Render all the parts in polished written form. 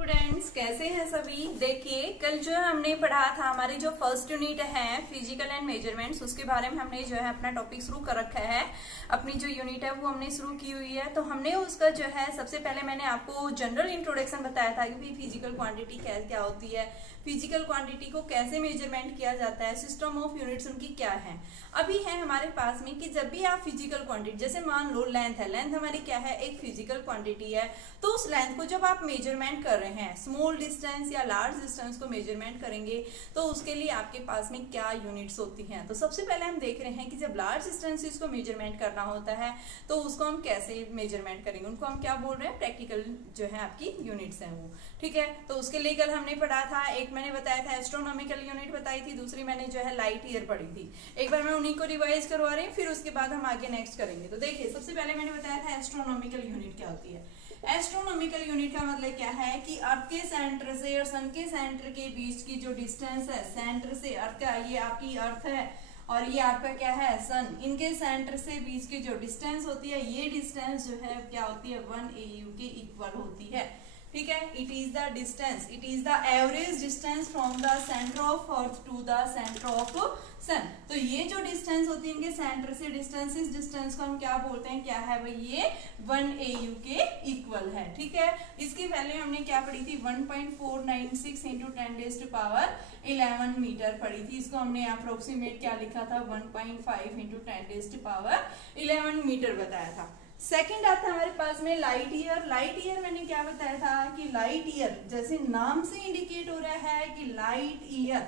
Students कैसे हैं सभी। देखिए कल जो हमने पढ़ा था हमारी जो फर्स्ट यूनिट है फिजिकल एंड मेजरमेंट्स, उसके बारे में हमने जो है अपना टॉपिक शुरू कर रखा है। अपनी जो यूनिट है वो हमने शुरू की हुई है। तो हमने उसका जो है सबसे पहले मैंने आपको जनरल इंट्रोडक्शन बताया था कि फिजिकल क्वांटिटी क्या होती है, फिजिकल क्वांटिटी को कैसे मेजरमेंट किया जाता है, सिस्टम ऑफ यूनिट्स उनकी क्या है। अभी है हमारे पास में कि जब भी आप फिजिकल क्वांटिटी, जैसे मान लो लेंथ है, लेंथ हमारी क्या है, एक फिजिकल क्वांटिटी है। तो उस लेंथ को जब आप मेजरमेंट कर रहे हैं, स्मॉल डिस्टेंस या लार्ज डिस्टेंस को मेजरमेंट करेंगे, तो उसके लिए आपके पास में क्या यूनिट्स होती हैं। तो सबसे पहले हम देख रहे हैं कि जब लार्ज डिस्टेंसेस को मेजरमेंट करना होता है तो उसको हम कैसे मेजरमेंट करेंगे, उनको हम क्या बोल रहे हैं, प्रैक्टिकल जो है आपकी यूनिट्स हैं वो। ठीक है, तो उसके लिए कल हमने पढ़ा था, एक मैंने बताया था एस्ट्रोनॉमिकल यूनिट बताई थी, दूसरी मैंने जो है लाइट ईयर पढ़ी थी। एक बार मैं उन्हीं को रिवाइज करवा रही हूँ, फिर उसके बाद हम आगे नेक्स्ट करेंगे। तो देखिए सबसे पहले मैंने बताया था एस्ट्रोनॉमिकल यूनिट क्या होती है। एस्ट्रोनॉमिकल यूनिट का मतलब क्या है कि अर्थ के सेंटर से और सन के सेंटर के बीच की जो डिस्टेंस है, सेंटर से अर्थ का, ये आपकी अर्थ है और ये आपका क्या है, सन, इनके सेंटर से बीच की जो डिस्टेंस होती है, ये डिस्टेंस जो है क्या होती है, 1 AU के इक्वल होती है। ठीक है, it is the distance, it is the average distance from the centre of earth to the centre of sun. तो ये जो डिस्टेंस होती है इनके सेंटर से डिस्टेंस, इस डिस्टेंस को हम क्या बोलते हैं, क्या है भाई, ये 1 AU के इक्वल है। ठीक है, इसकी वैल्यू हमने क्या पढ़ी थी, 1.496 × 10⁻11 मीटर पढ़ी थी। इसको हमने अप्रोक्सीमेट क्या लिखा था, 1.5 × 10⁻11 मीटर बताया था। सेकंड आता है हमारे पास में लाइट ईयर। लाइट ईयर मैंने क्या बताया था कि लाइट ईयर जैसे नाम से इंडिकेट हो रहा है कि लाइट ईयर,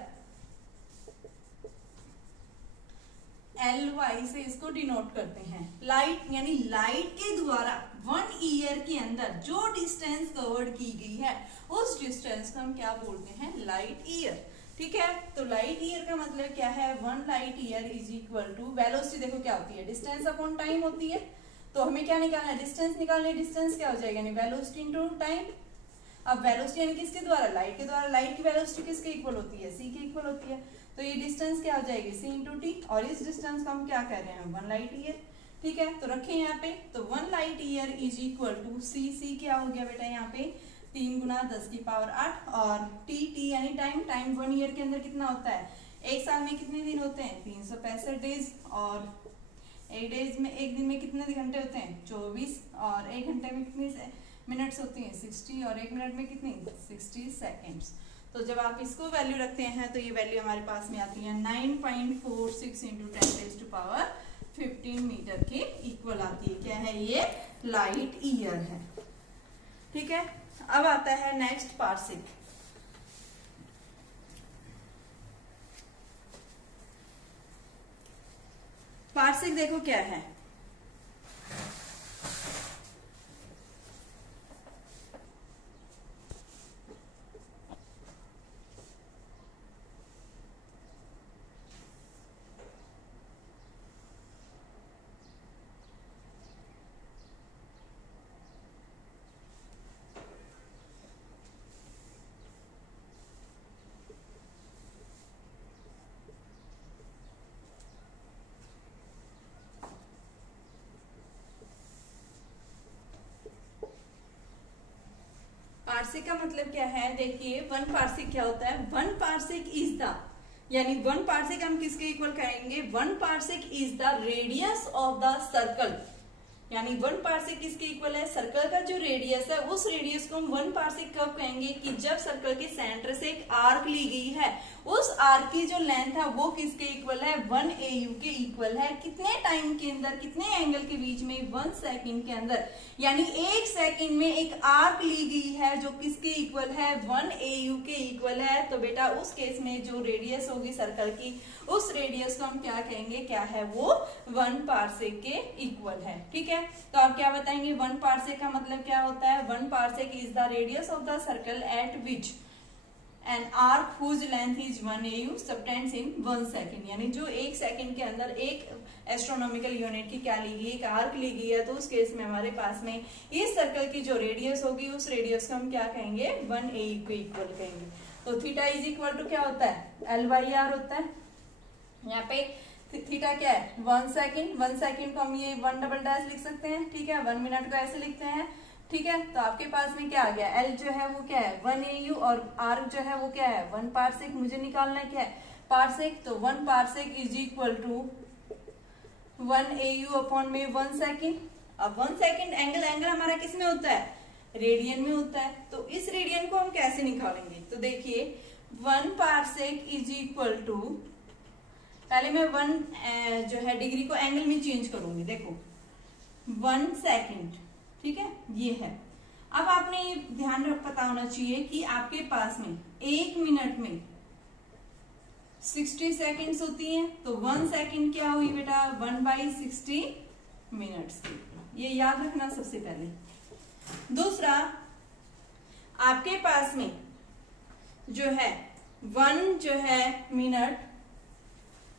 LY से इसको डिनोट करते हैं। लाइट यानी लाइट के द्वारा 1 ईयर के अंदर जो डिस्टेंस कवर्ड की गई है उस डिस्टेंस को हम क्या बोलते हैं, लाइट ईयर। ठीक है, तो लाइट ईयर का मतलब क्या है, 1 light year is equal to velocity. देखो क्या होती है, डिस्टेंस अपॉन टाइम होती है। तो हमें क्या निकालना है, डिस्टेंस निकालना है। डिस्टेंस क्या हो जाएगा, यानी वेलोसिटी इनटू टाइम। अब वेलोसिटी यानी किसके द्वारा, लाइट के द्वारा। लाइट की वेलोसिटी किसके इक्वल होती है, c के इक्वल होती है। तो ये डिस्टेंस क्या हो जाएगी, c × t, और इस डिस्टेंस को हम क्या कह रहे हैं, 1 लाइट ईयर। ठीक है, तो रखें यहाँ पे, तो 1 light year is equal to c क्या हो गया बेटा यहाँ पे, 3 × 10⁸ और t यानी टाइम। टाइम 1 ईयर के अंदर कितना होता है, एक साल में कितने दिन होते हैं, 365 डेज, और एक डेज में, एक दिन में कितने घंटे होते हैं, 24, और एक घंटे में कितनी मिनट्स होती हैं, 60, और एक मिनट में कितनी, 60 सेकेंड्स। तो जब आप इसको वैल्यू रखते हैं तो ये वैल्यू हमारे पास में आती है 9.46 × 10⁻15 मीटर के इक्वल आती है। क्या है ये, लाइट ईयर है। ठीक है, अब आता है नेक्स्ट पार्सिक। पार्सिक देखो क्या है, पार्सिक का मतलब क्या है, देखिए 1 पार्सिक क्या होता है, 1 पार्सिक इज द, यानी 1 पार्सिक हम किसके इक्वल कहेंगे, 1 parsec is the radius of the circle. यानी 1 पार्सिक किसके इक्वल है, सर्कल का जो रेडियस है उस रेडियस को हम 1 पार्सिक कब कहेंगे, कि जब सर्कल के सेंटर से एक आर्क ली गई है, उस आर्क की जो लेंथ है वो किसके इक्वल है, 1 AU के इक्वल है। कितने टाइम के अंदर, कितने एंगल के बीच में, 1 सेकंड के अंदर। यानी 1 सेकंड में एक आर्क ली गई है जो किसके इक्वल है, 1 AU के इक्वल है। तो बेटा उस केस में जो रेडियस होगी सर्कल की, उस रेडियस को हम क्या कहेंगे, क्या है वो, 1 पार्सेक के इक्वल है। ठीक है, तो आप क्या बताएंगे, 1 पार्सेक का मतलब क्या होता है, 1 parsec is the radius of the circle at which an arc whose length is 1 AU subtends in 1 second. यानी जो 1 सेकेंड के अंदर एक एस्ट्रोनॉमिकल यूनिट की क्या ली गई, एक आर्क ली गई है, तो उस केस में हमारे पास में इस सर्कल की जो रेडियस होगी उस रेडियस को हम क्या कहेंगे, 1 AU को इक्वल कहेंगे। तो थीटा इज इक्वल टू क्या होता है, L/R होता है। यहाँ पे थीटा क्या है, 1 सेकेंड। 1 सेकेंड को हम ये 1 डबल डैश लिख सकते हैं। ठीक है, 1 मिनट को ऐसे लिखते हैं, ठीक है, तो आपके पास में क्या आ गया, एल जो है वो क्या है 1 AU और आर जो है वो क्या है 1 पारसेक। मुझे निकालना है क्या है पारसेक, तो 1 parsec is equal to 1 AU upon में 1 सेकेंड। अब 1 सेकेंड एंगल हमारा किस में होता है, रेडियन में होता है। तो इस रेडियन को हम कैसे निकालेंगे, तो देखिए 1 पारसेक इज इक्वल टू, पहले मैं 1 जो है डिग्री को एंगल में चेंज करूंगी। देखो 1 सेकेंड, ठीक है, ये है। अब आपने ये ध्यान पता होना चाहिए कि आपके पास में 1 मिनट में 60 सेकेंड्स होती हैं, तो 1 सेकेंड क्या हुई बेटा 1/60 मिनट्स की। ये याद रखना सबसे पहले। दूसरा, आपके पास में जो है 1 जो है मिनट,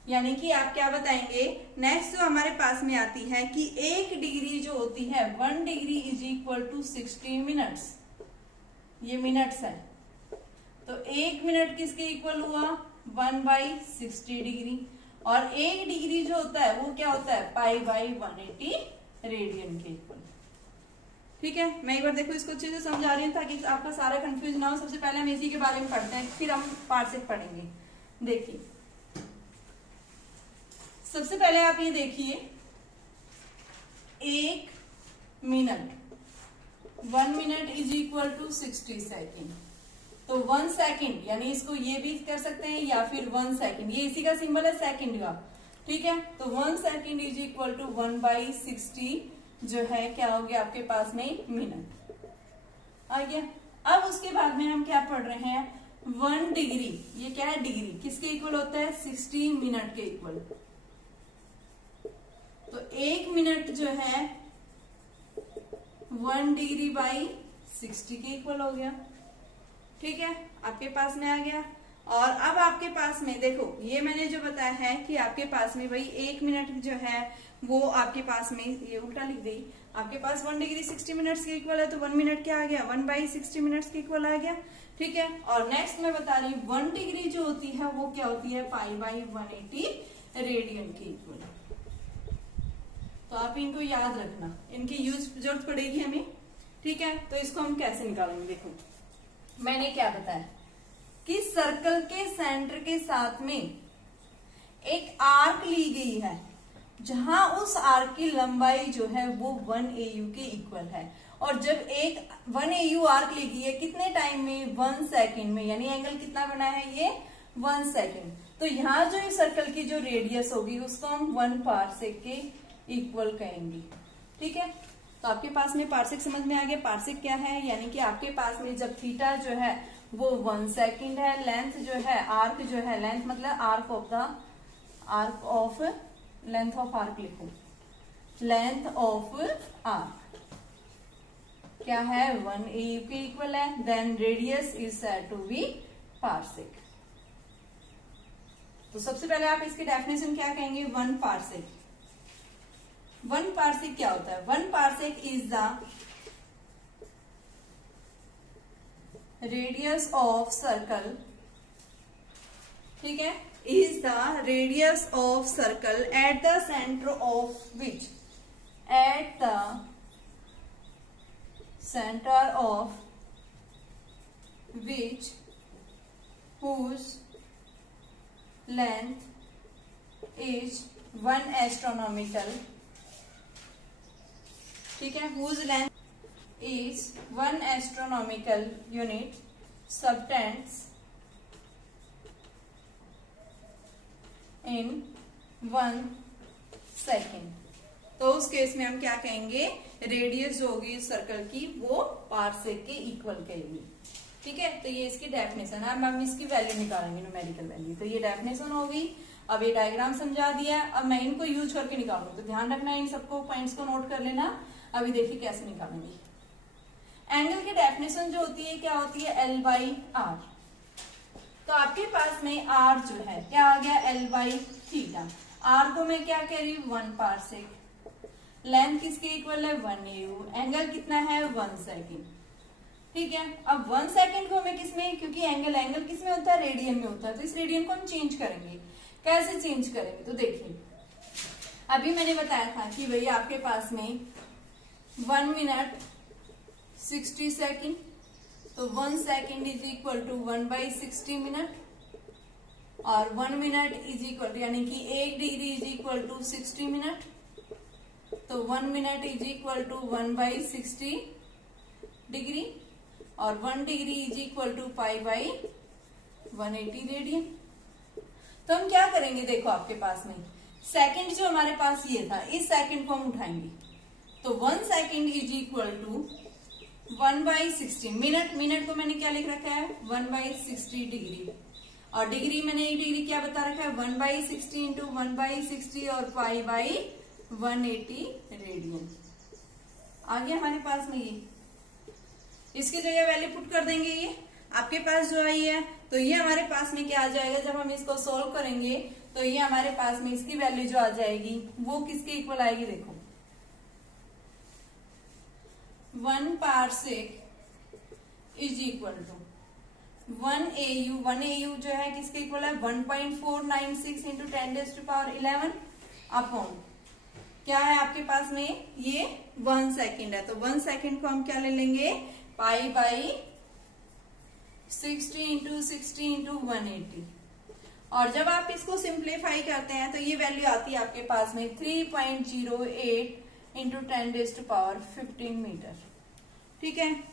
यानी कि आप क्या बताएंगे, नेक्स्ट जो हमारे पास में आती है कि 1 डिग्री जो होती है 1 degree is equal to 60 minutes. ये मिनट्स है, तो 1 मिनट किसके इक्वल हुआ 1/60 डिग्री। और 1 डिग्री जो होता है वो क्या होता है π/180 रेडियन के इक्वल। ठीक है, मैं एक बार देखो इसको अच्छे से समझा रही हूँ ताकि आपका सारा कंफ्यूज ना हो। सबसे पहले हम इसी के बारे में पढ़ते हैं, फिर हम पारसेक पढ़ेंगे। देखिए सबसे पहले आप ये देखिए 1 minute, 1 minute is equal to 60 second. तो 1 सेकेंड, यानी इसको ये भी कर सकते हैं या फिर 1 सेकेंड, ये इसी का सिंबल है सेकेंड का। ठीक है, तो 1 सेकेंड इज इक्वल टू 1/60 जो है क्या हो गया आपके पास में मिनट आ गया। अब उसके बाद में हम क्या पढ़ रहे हैं 1 डिग्री, ये क्या है डिग्री, किसके इक्वल होता है 60 मिनट के इक्वल। तो 1 मिनट जो है 1 डिग्री बाई 60 के इक्वल हो गया। ठीक है, आपके पास में आ गया। और अब आपके पास में देखो, ये मैंने जो बताया है कि आपके पास में भाई 1 मिनट जो है वो आपके पास में, ये उल्टा लिख दी, आपके पास 1 डिग्री 60 मिनट्स के इक्वल है, तो 1 मिनट क्या आ गया 1/60 मिनट्स के इक्वल आ गया। ठीक है, और नेक्स्ट मैं बता रही हूँ 1 डिग्री जो होती है वो क्या होती है π/180 रेडियन के इक्वल। तो आप इनको याद रखना, इनकी यूज जरूरत पड़ेगी हमें। ठीक है, तो इसको हम कैसे निकालेंगे, देखो मैंने क्या बताया कि सर्कल के सेंटर के साथ में एक आर्क ली गई है, जहां उस आर्क की लंबाई जो है वो 1 AU के इक्वल है। और जब एक 1 AU आर्क ली गई है कितने टाइम में 1 सेकेंड में, यानी एंगल कितना बना है ये 1 सेकेंड। तो यहाँ जो इस सर्कल की जो रेडियस होगी उसको हम 1 पारसेक के इक्वल कहेंगे। ठीक है, तो आपके पास में पारसेक समझ में आ गया। पारसेक क्या है, यानी कि आपके पास में जब थीटा जो है वो 1 सेकेंड है, लेंथ जो है आर्क जो है, लेंथ मतलब arc of length of arc लिखो, लेंथ ऑफ आर्क क्या है 1 AU के इक्वल है, then radius is said to be parsec. तो सबसे पहले आप इसकी डेफिनेशन क्या कहेंगे 1 पारसेक। 1 पारसेक क्या होता है, 1 parsec is the radius of circle, ठीक है, is the radius of circle at the center of which, at the center of which, whose length is 1 astronomical, ठीक है, whose length is 1 astronomical unit subtends in 1 second. तो उस case में हम क्या कहेंगे, रेडियस जो होगी इस सर्कल की वो पारसेक के इक्वल कहेगी। ठीक है, तो ये इसकी डेफिनेशन है। अब हम इसकी वैल्यू निकालेंगे, न्यूमेरिकल वैल्यू। तो ये डेफिनेशन होगी। अब ये डायग्राम समझा दिया, अब मैं इनको यूज करके निकालूंगी। तो ध्यान रखना, इन सबको पॉइंट्स को नोट कर लेना। अभी देखिए कैसे निकालेंगे। एंगल की डेफिनेशन जो होती है क्या होती है L/R। तो आपके पास में R जो है क्या आ गया L/थीटा। R को मैं क्या कह रही हूँ 1 पारसेक। लेंथ किसके इक्वल है 1 AU। एंगल कितना है 1 सेकेंड। ठीक है, अब 1 सेकेंड को हमें किसमें, क्योंकि एंगल किसमें होता है रेडियन में होता है, तो इस रेडियन को हम चेंज करेंगे। कैसे चेंज करेंगे, तो देखिए अभी मैंने बताया था कि भाई आपके पास में 1 मिनट 60 सेकेंड, तो 1 second is equal to 1/60 minute, और 1 मिनट इज इक्वल यानी कि 1 degree is equal to 60 minute, तो 1 minute is equal to 1/60 degree, और 1 degree is equal to π/180 radian. तो हम क्या करेंगे, देखो आपके पास में सेकंड जो हमारे पास ये था, इस सेकंड को हम उठाएंगे, तो 1 second is equal to 1/60 minute, minute को मैंने क्या लिख रखा है 1/60 डिग्री, और डिग्री मैंने एक डिग्री क्या बता रखा है 1/60 इंटू 1/60 और π/180 रेडियन। आ गया हमारे पास में ये, इसकी जगह वैल्यू पुट कर देंगे, ये आपके पास जो आई है, तो ये हमारे पास में क्या आ जाएगा, जब हम इसको सोल्व करेंगे तो ये हमारे पास में इसकी वैल्यू जो आ जाएगी वो किसके इक्वल आएगी, देखो 1 parsec is equal to 1 AU, 1 AU जो है किसके इक्वल है 1.496 इंटू 10⁻11 अपॉन क्या है आपके पास में ये 1 सेकेंड है, तो 1 सेकेंड को हम क्या ले लेंगे π/60 इंटू 60 इंटू 180, और जब आप इसको सिंप्लीफाई करते हैं तो ये वैल्यू आती है आपके पास में 3.08 इंटू 10⁻15 मीटर। ठीक है,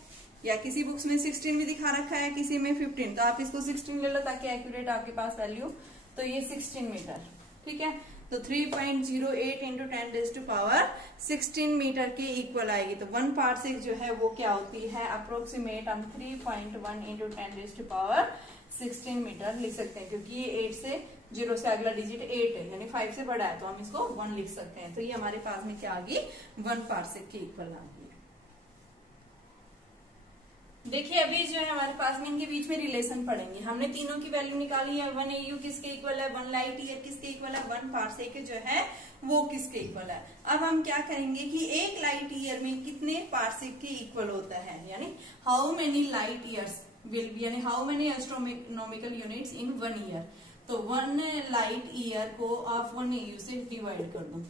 या किसी बुक्स में 16 भी दिखा रखा है, किसी में 15, तो आप इसको 16 ले लो ताकि एक्यूरेट आपके पास वैल्यू, तो ये 16 मीटर। ठीक है, तो 3.08 इंटू 10⁻16 मीटर के इक्वल आएगी, तो 1 पारसेक जो है वो क्या होती है अप्रोक्सीमेट, हम 3.1 इंटू 10⁻16 मीटर लिख सकते हैं, क्योंकि ये 8 से 0 से अगला डिजिट 8 है, यानी 5 से बड़ा है, तो हम इसको 1 लिख सकते हैं, तो ये हमारे पास में क्या आ गई 1 पारसेक के इक्वल आ गई। देखिए अभी जो है हमारे पास में इनके बीच में रिलेशन पढ़ेंगे, हमने तीनों की वैल्यू निकाली है, 1 AU किसके इक्वल है 1 लाइट ईयर किसके इक्वल है 1 पारसेक जो है वो किसके इक्वल है। अब हम क्या करेंगे कि एक लाइट ईयर में कितने पारसेक के इक्वल होता है, यानी how many light years will be, यानी how many astronomical units in 1 year, तो 1 लाइट ईयर को आप 1 AU से डिवाइड कर दो,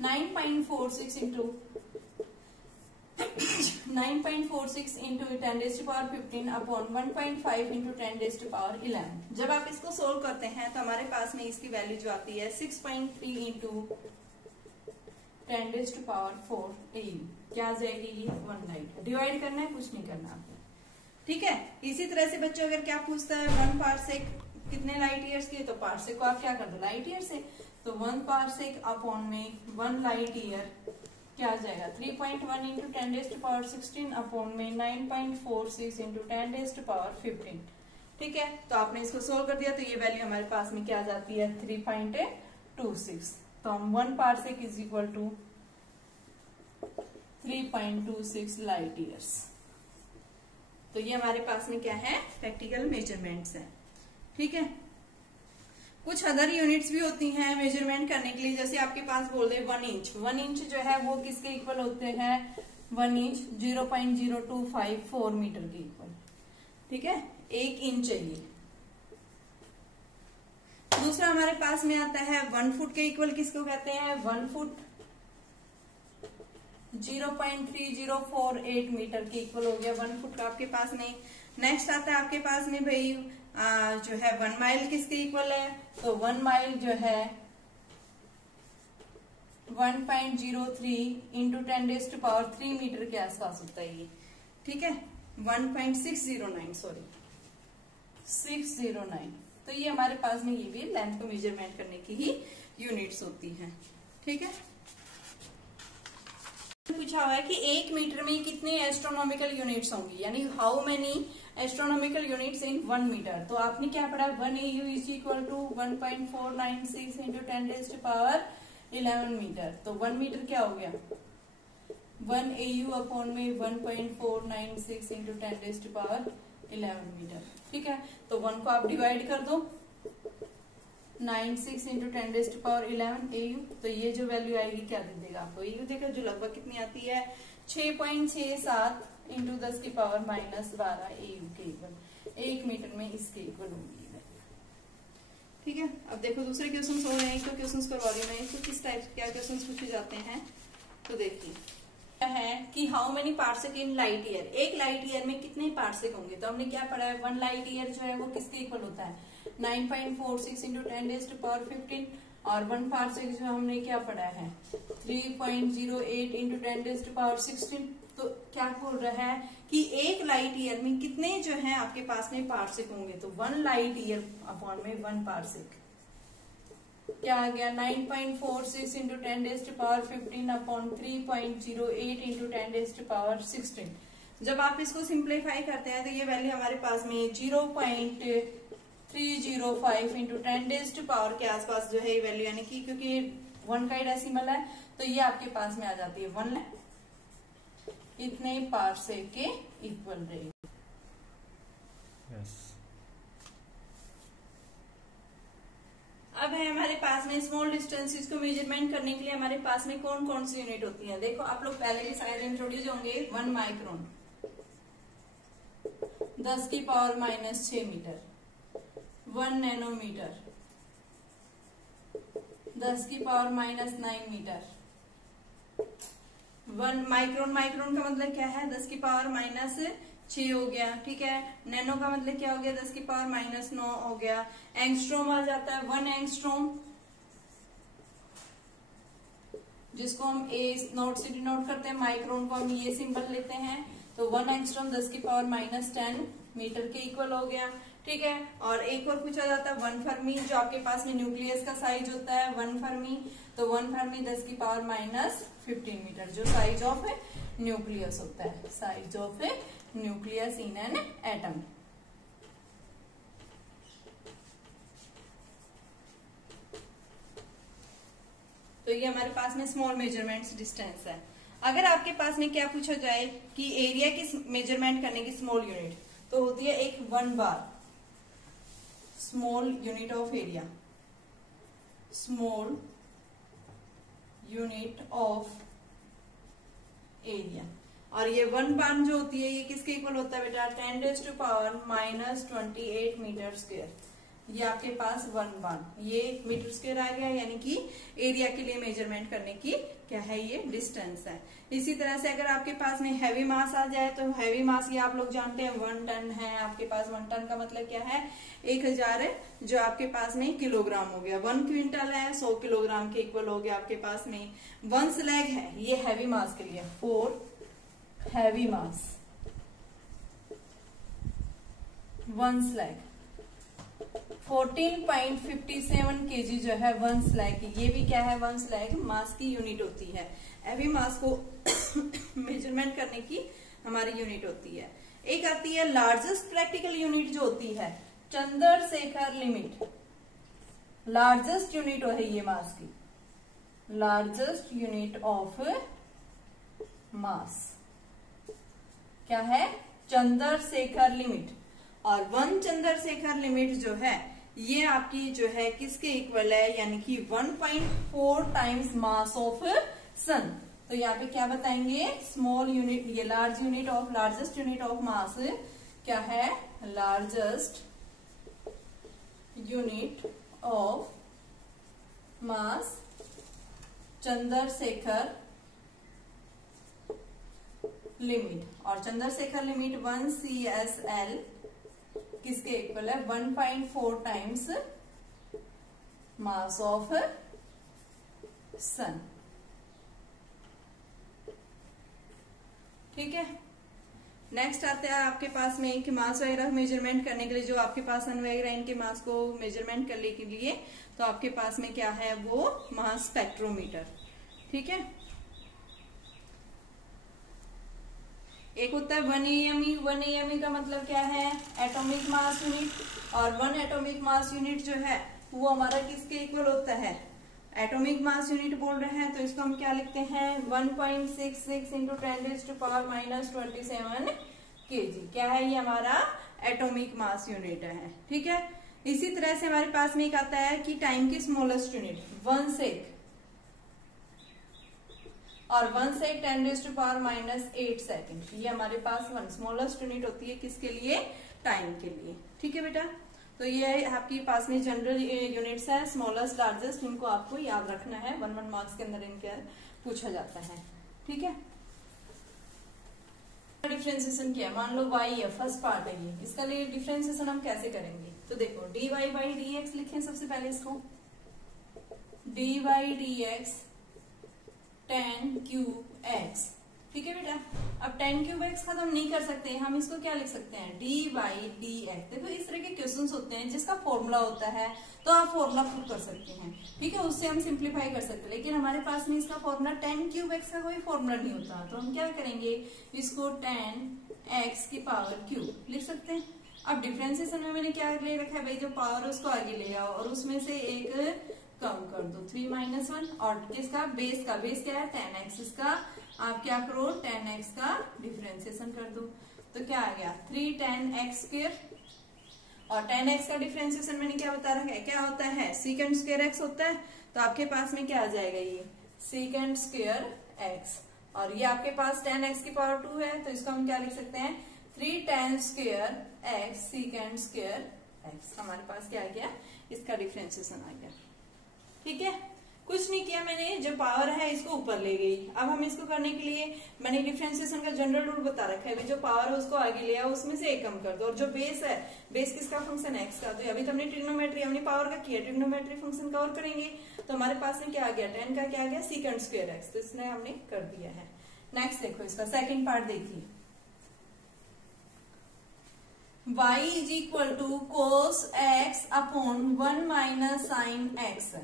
9.46 इंटू 10⁻15 अपॉन 1.5 इंटू 10⁻11। जब आप इसको सोल्व करते हैं तो हमारे पास में इसकी वैल्यू जो आती है 6.3 इंटू 10⁻4 AU, क्या आ जाएगी ये 1 लाइट। डिवाइड करना है, कुछ नहीं करना आपको। ठीक है, इसी तरह से बच्चों अगर क्या पूछता है 1 पारसेक कितने लाइट ईयर्स की, तो पारसेक को आप क्या कर दो लाइट ईयर से, तो 1 पारसेक अपॉन में 1 लाइट ईयर क्या आ जाएगा 3.1 इंटू 10⁻16 अपॉन में 9.46 इंटू 10⁻15। ठीक है, तो आपने इसको सोल्व कर दिया, तो ये वैल्यू हमारे पास में क्या आ जाती है 3.26, तो हम 1 parsec is equal to 3.26 light years. तो ये हमारे पास में क्या है प्रैक्टिकल मेजरमेंट्स है। ठीक है, कुछ अदर यूनिट्स भी होती हैं मेजरमेंट करने के लिए, जैसे आपके पास बोल दे 1 इंच, 1 इंच जो है वो किसके इक्वल होते हैं 1 इंच 0.0254 मीटर के इक्वल। ठीक है, 1 इंच चाहिए। दूसरा हमारे पास में आता है 1 फुट के इक्वल किसको कहते हैं 1 फुट 0.3048 मीटर के इक्वल हो गया 1 फुट का आपके पास में। नेक्स्ट आता है आपके पास में भाई जो है 1 माइल किसके इक्वल है, तो 1 माइल जो है 1.03 इंटू 10⁻3 मीटर के आसपास होता है ये। ठीक है, 1.609 सॉरी 609, तो ये हमारे पास में ये भी लेंथ को मेजरमेंट करने की ही यूनिट्स होती हैं। ठीक है, पूछा हुआ है कि 1 मीटर में कितने एस्ट्रोनॉमिकल यूनिट्स होंगी, यानी how many astronomical units in 1 metre. तो आपने क्या पढ़ा 1 AU is equal to 1.496 into 10⁻11 metre, तो 1 मीटर क्या हो गया 1 AU अपॉन में 1.496 इंटू 10⁻11 मीटर। ठीक है, तो 1 को आप डिवाइड कर दो 96 इंटू 10⁻11 AU, तो ये जो वैल्यू आएगी क्या दे देगा आपको AU देगा, जो लगभग कितनी आती है 6.67 इंटू 10⁻12 AU के इक्वल, 1 मीटर में इसके इक्वल होगी। ठीक है, अब देखो दूसरे क्वेश्चन हो रहे हैं, तो क्वेश्चन करवा रही हूँ मैं इसको किस टाइप क्या क्वेश्चन पूछे जाते हैं। तो देखिए है कि how many parsec in light year, एक लाइट ईयर में कितने पार्सेक होंगे। तो हमने क्या पढ़ा है, 1 लाइट ईयर जो है वो किसके इक्वल होता है, 9.46 इंटू 10⁻15। और 1 पार्सेक जो हमने क्या पढ़ा है, 3.08 इंटू 10⁻16। तो क्या बोल रहा है कि एक लाइट ईयर में कितने जो है आपके पास में पार्सेक होंगे। तो 1 लाइट ईयर अपॉन में 1 पार्सेक क्या आ गया, 9.46 इंटू 10⁻15 अपॉन 3.08 इंटू 10⁻16। जब आप इसको सिंप्लीफाई करते हैं तो ये वैल्यू हमारे पास में 0.305 इंटू 10⁻ के आसपास जो है ये वैल्यू, यानी कि क्योंकि 1 का ही डेसिमल है तो ये आपके पास में आ जाती है 1 इतने पार्सेक के इक्वल रहेगी। अब है हमारे पास में स्मॉल डिस्टेंसेस को मेजरमेंट करने के लिए हमारे पास में कौन कौन सी यूनिट होती है। देखो आप लोग पहले भी शायद इंट्रोड्यूस होंगे, 1 micron 10⁻⁻6 metre, 1 nanometre 10⁻⁹ metre, 1 micron, micron का मतलब क्या है, 10⁻⁻6 हो गया, ठीक है। नैनो का मतलब क्या हो गया, 10⁻⁹ हो गया। एंगस्ट्रोम आ जाता है 1 एंगस्ट्रोम, जिसको हम ए नोट से डिनोट करते हैं, माइक्रोन को हम ये सिंबल लेते हैं। तो 1 एंगस्ट्रोम 10⁻⁻10 मीटर के इक्वल हो गया, ठीक है। और एक और पूछा जाता है 1 फर्मी, जो आपके पास में न्यूक्लियस का साइज होता है 1 फर्मी। तो 1 फर्मी 10⁻⁻15 मीटर, जो साइज ऑफ न्यूक्लियस होता है, size of nucleus in an atom. तो ये हमारे पास में स्मॉल मेजरमेंट्स डिस्टेंस है। अगर आपके पास में क्या पूछा जाए कि एरिया की मेजरमेंट करने की स्मॉल यूनिट, तो होती है एक 1 bar, small unit of area, small unit of area. और ये 1 बार जो होती है ये किसके इक्वल होता है बेटा, 10⁻⁻28 मीटर स्क्वायर। ये आपके पास 1 बार, ये मीटर स्क्वायर आ गया, यानी कि एरिया के लिए मेजरमेंट करने की क्या है, ये डिस्टेंस है। इसी तरह से अगर आपके पास में हैवी मास आ जाए, तो हैवी मास ये आप लोग जानते हैं 1 टन है आपके पास। 1 टन का मतलब क्या है, 1000 जो आपके पास में किलोग्राम हो गया। 1 क्विंटल है 100 किलोग्राम के इक्वल हो गया आपके पास में। 1 स्लैग है, ये हैवी मास के लिए, 4 हैवी मास 1 स्लैग, 14.57 kg जो है 1 स्लैग की, ये भी क्या है 1 स्लैग मास की यूनिट होती है। हैवी मास को मेजरमेंट करने की हमारी यूनिट होती है। एक आती है लार्जेस्ट प्रैक्टिकल यूनिट जो होती है चंद्रशेखर लिमिट, लार्जेस्ट यूनिट है ये मास की, लार्जेस्ट यूनिट ऑफ मास क्या है, चंद्रशेखर लिमिट। और 1 चंद्रशेखर लिमिट जो है ये आपकी जो है किसके इक्वल है, यानी कि 1.4 टाइम्स मास ऑफ सन। तो यहाँ पे क्या बताएंगे, स्मॉल यूनिट, ये large unit of, largest unit of mass क्या है, largest unit of mass Chandrashekhar limit. और चंद्रशेखर लिमिट 1 CSL किसके इक्वल है, 1.4 टाइम्स मास ऑफ सन, ठीक है। नेक्स्ट आते हैं आपके पास में कि मास वगैरह मेजरमेंट करने के लिए, जो आपके पास सन वगैरह इनके मास को मेजरमेंट करने के लिए, तो आपके पास में क्या है, वो मास स्पेक्ट्रोमीटर, ठीक है। एक होता है 1 AME। 1 AME का मतलब क्या है, एटॉमिक मास यूनिट। और 1 एटॉमिक मास यूनिट जो है वो हमारा किसके इक्वल होता है, एटॉमिक मास यूनिट बोल रहे हैं, तो इसको हम क्या लिखते हैं, 1.66 इंटू 10⁻⁻27 kg। क्या है ये हमारा एटॉमिक मास यूनिट है, ठीक है। इसी तरह से हमारे पास में एक आता है कि टाइम की स्मॉलेस्ट यूनिट 1 सेक, और 1 सेक 10⁻⁸ सेकेंड। ये हमारे पास 1 स्मॉलेस्ट यूनिट होती है किसके लिए, टाइम के लिए, ठीक है बेटा। तो ये आपके पास में जनरल यूनिट्स है, स्मॉलेस्ट लार्जेस्ट, इनको आपको याद रखना है, 1 मार्क्स के अंदर इनके पूछा जाता है, ठीक है। डिफरेंशिएशन क्या है, मान लो y है, फर्स्ट पार्ट है ये, इसका लिए डिफरेंशिएशन हम कैसे करेंगे, तो देखो dy बाई dx लिखें सबसे पहले इसको, dy dx tan cube x, ठीक है बेटा। अब tan क्यूब x खत्म नहीं कर सकते, हम इसको क्या लिख सकते हैं, dy dx। देखो इस तरह के क्वेश्चंस होते हैं जिसका फॉर्मूला होता है तो आप फॉर्मूला प्रूव कर सकते हैं, ठीक है, उससे हम सिंप्लीफाई कर सकते हैं, लेकिन हमारे पास में इसका फॉर्मूला tan क्यूब x का कोई फॉर्मूला नहीं होता, तो हम क्या करेंगे, इसको tan x की पावर क्यूब लिख सकते हैं। अब डिफरेंशिएशन में मैंने क्या ले रखा है भाई, जो पावर है उसको आगे ले आओ और उसमें से एक कम कर दो, 3 - 1, और किसका, बेस का, बेस क्या है tan x, इसका आप क्या करो, tan x का डिफरेंशिएशन कर दो, तो क्या आ गया 3 tan x स्क्वायर, और tan x का डिफरेंशिएशन मैंने क्या बता रखा है, क्या होता है, secant स्क्वायर x होता है, तो आपके पास में क्या आ जाएगा, ये secant स्क्वायर x, और ये आपके पास tan x की पावर 2 है, तो इसको हम क्या लिख सकते हैं, 3 tan square x secant square x, हमारे पास क्या आ गया, इसका डिफरेंशिएशन आ गया, ठीक है। कुछ नहीं किया मैंने, जो पावर है इसको ऊपर ले गई। अब हम इसको करने के लिए मैंने डिफरेंशिएशन का जनरल रूल बता रखा है, जो पावर है उसको आगे ले आओ, उसमें से एक कम कर दो, और जो बेस है, बेस किसका, फंक्शन x का, तो अभी तो हमने ट्रिग्नोमेट्री, हमने पावर का किया, ट्रिग्नोमेट्री फंक्शन का और करेंगे, तो हमारे पास में क्या आ गया, tan का क्या आ गया, secant स्क्वायर x, तो इसने हमने कर दिया है। नेक्स्ट देखो, इसका सेकेंड पार्ट देखिए, y is equal to cos x upon 1 minus sine x,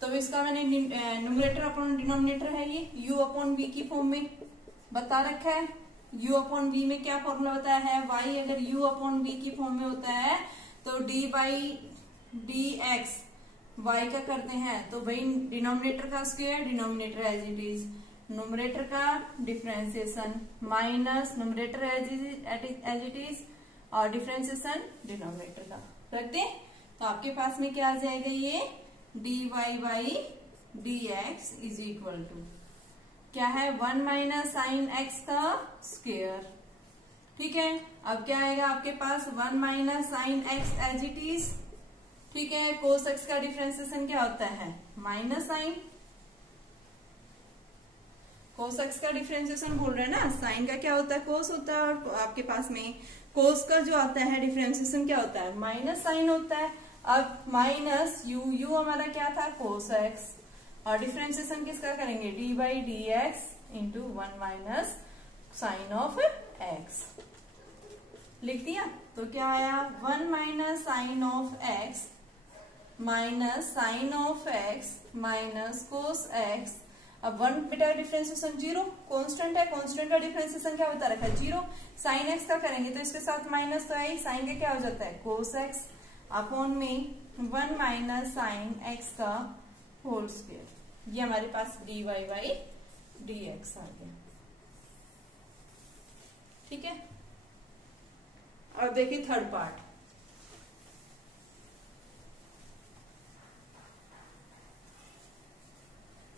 तो इसका मैंने न्यूमरेटर अपॉन डिनोमिनेटर है ये u अपॉन v की फॉर्म में बता रखा है। u अपॉन v में क्या फॉर्मूला होता है, y अगर u अपॉन v की फॉर्म में होता है तो d बाई dx y का करते हैं, तो भाई डिनोमिनेटर का square, denominator as it is, numerator का differentiation minus numerator as it is, और डिफरेंशिएशन डिनोमिनेटर का रख दें, तो आपके पास में क्या आ जाएगा, ये dy by dx is equal to क्या है, 1 माइनस साइन x का स्क्वायर, ठीक है। अब क्या आएगा आपके पास, 1 minus sine x as it is, ठीक है। कोस x का डिफरेंशिएशन क्या होता है, माइनस साइन, कोस x का डिफरेंशिएशन बोल रहे हैं ना, साइन का क्या होता है, कोस होता है, और आपके पास में कोस का जो आता है डिफरेंशिएशन क्या होता है, माइनस साइन होता है। अब माइनस u हमारा क्या था, कोस x, और डिफरेंशिएशन किसका करेंगे, d by d x into 1 minus sine of x, लिख दिया, तो क्या आया, 1 minus sine of x minus sine of x minus cos x। अब 1 बेटा डिफरेंशिएशन 0, कांस्टेंट है, कांस्टेंट का डिफरेंशिएशन क्या बता रखा है, 0, साइन x का करेंगे तो इसके साथ माइनस तो आई, साइन का क्या हो जाता है, कोस x अपॉन में 1 माइनस साइन x का होल स्क्वायर, ये हमारे पास dy बाई dx आ गया, ठीक है। अब देखिए थर्ड पार्ट,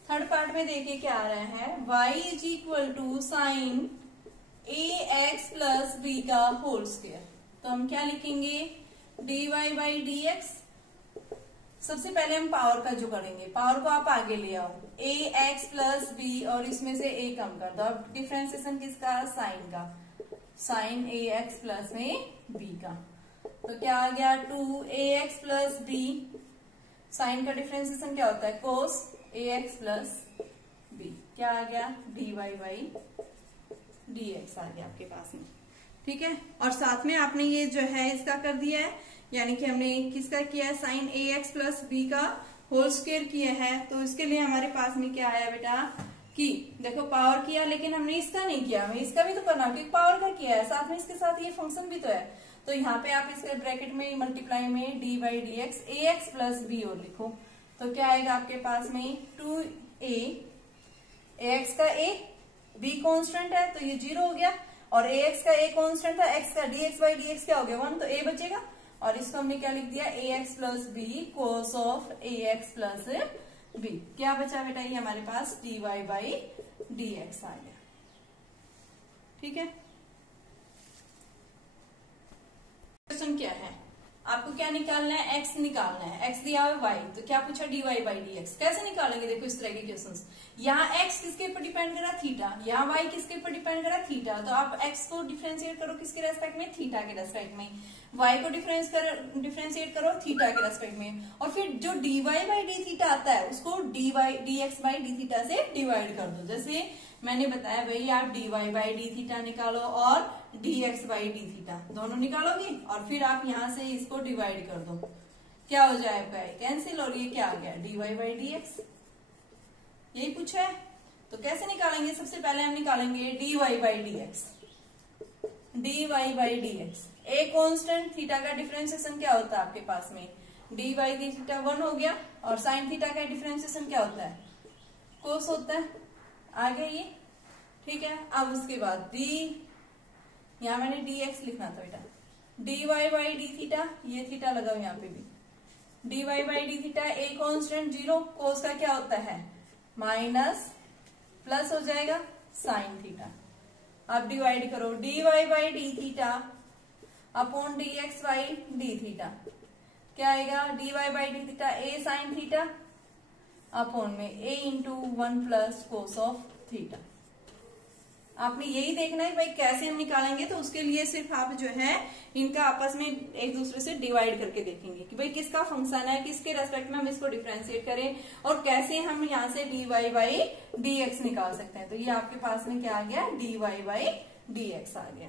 थर्ड पार्ट में देखिए क्या आ रहा है, y is equal to sine ax plus b का होल स्क्वायर, तो हम क्या लिखेंगे, dy बाई dx, सबसे पहले हम पावर का जो करेंगे, पावर को आप आगे ले आओ, ax प्लस b और इसमें से a कम कर दो, अब डिफरेंशिएशन किसका, साइन का, साइन ax प्लस में b का, तो क्या आ गया 2ax प्लस b, साइन का डिफरेंशिएशन क्या होता है, कोस ax प्लस b, क्या आ गया dy बाई dx आ गया आपके पास में, ठीक है। और साथ में आपने ये जो है इसका कर दिया है, यानी कि हमने किसका किया है, साइन ax प्लस b का होल स्क्वायर किया है, तो इसके लिए हमारे पास में क्या आया बेटा, कि देखो पावर किया, लेकिन हमने इसका नहीं किया, हमें इसका भी तो करना, क्योंकि पावर का किया है, साथ में इसके साथ ये फंक्शन भी तो है, तो यहाँ पे आप इसके ब्रैकेट में मल्टीप्लाई में D by d x ax plus b और लिखो, तो क्या आएगा आपके पास में 2a, ax का a, b कांस्टेंट है तो ये 0 हो गया, और ax का a कांस्टेंट था, x का dx बाई dx क्या हो गया 1, तो a बचेगा, और इसको हमने क्या लिख दिया, ax plus b cos of ax plus b, क्या बचा बेटा, ये हमारे पास dy बाई dx आ गया, ठीक है। क्वेश्चन क्या है, आपको आपको क्या निकालना है, x निकालना है, x दिया हुआ y, तो क्या पूछा dy by dx। कैसे निकालेंगे, देखो इस तरह के क्वेश्चंस। यहाँ x किसके ऊपर डिपेंड करा, थीटा, यहाँ y किसके ऊपर डिपेंड करा, थीटा, तो आप x को डिफरेंशिएट करो किसके रेस्पेक्ट में, थीटा के रेस्पेक्ट में, y को डिफरेंशिएट करो थीटा के रेस्पेक्ट में, और फिर जो dy by d थीटा आता है उसको dx by d थीटा से डिवाइड कर दो। जैसे मैंने बताया भाई आप dy by d थीटा निकालो और dx by d थीटा दोनों निकालोगे, और फिर आप यहाँ से इसको डिवाइड कर दो, क्या हो जाए आपका, कैंसिल, और ये क्या आ गया, dy by dx, यही पूछा है। तो कैसे निकालेंगे, सबसे पहले हम निकालेंगे dy by dx, dy by dx, a constant, theta का डिफरेंशिएशन क्या होता है आपके पास में, dy by d थीटा 1 हो गया, और साइन थीटा का डिफरेंशिएशन क्या होता है, कोस होता है, आ गया ये, ठीक है। अब उसके बाद यहाँ मैंने dx लिखना था बेटा, dy by d थीटा, ये थीटा लगाओ यहाँ पे भी, dy by d theta, a constant 0, कोस का क्या होता है माइनस, प्लस हो जाएगा साइन थीटा। अब डिवाइड करो dy by d theta upon dx by d theta, क्या आएगा, dy by d theta a sine theta upon में a into 1 plus cos of theta. आपने यही देखना है भाई कैसे हम निकालेंगे, तो उसके लिए सिर्फ आप जो है इनका आपस में एक दूसरे से डिवाइड करके देखेंगे कि भाई किसका फंक्शन है, किसके रेस्पेक्ट में हम इसको डिफरेंशिएट करें, और कैसे हम यहाँ से dy by dx निकाल सकते हैं। तो ये आपके पास में क्या आ गया, dy by dx आ गया।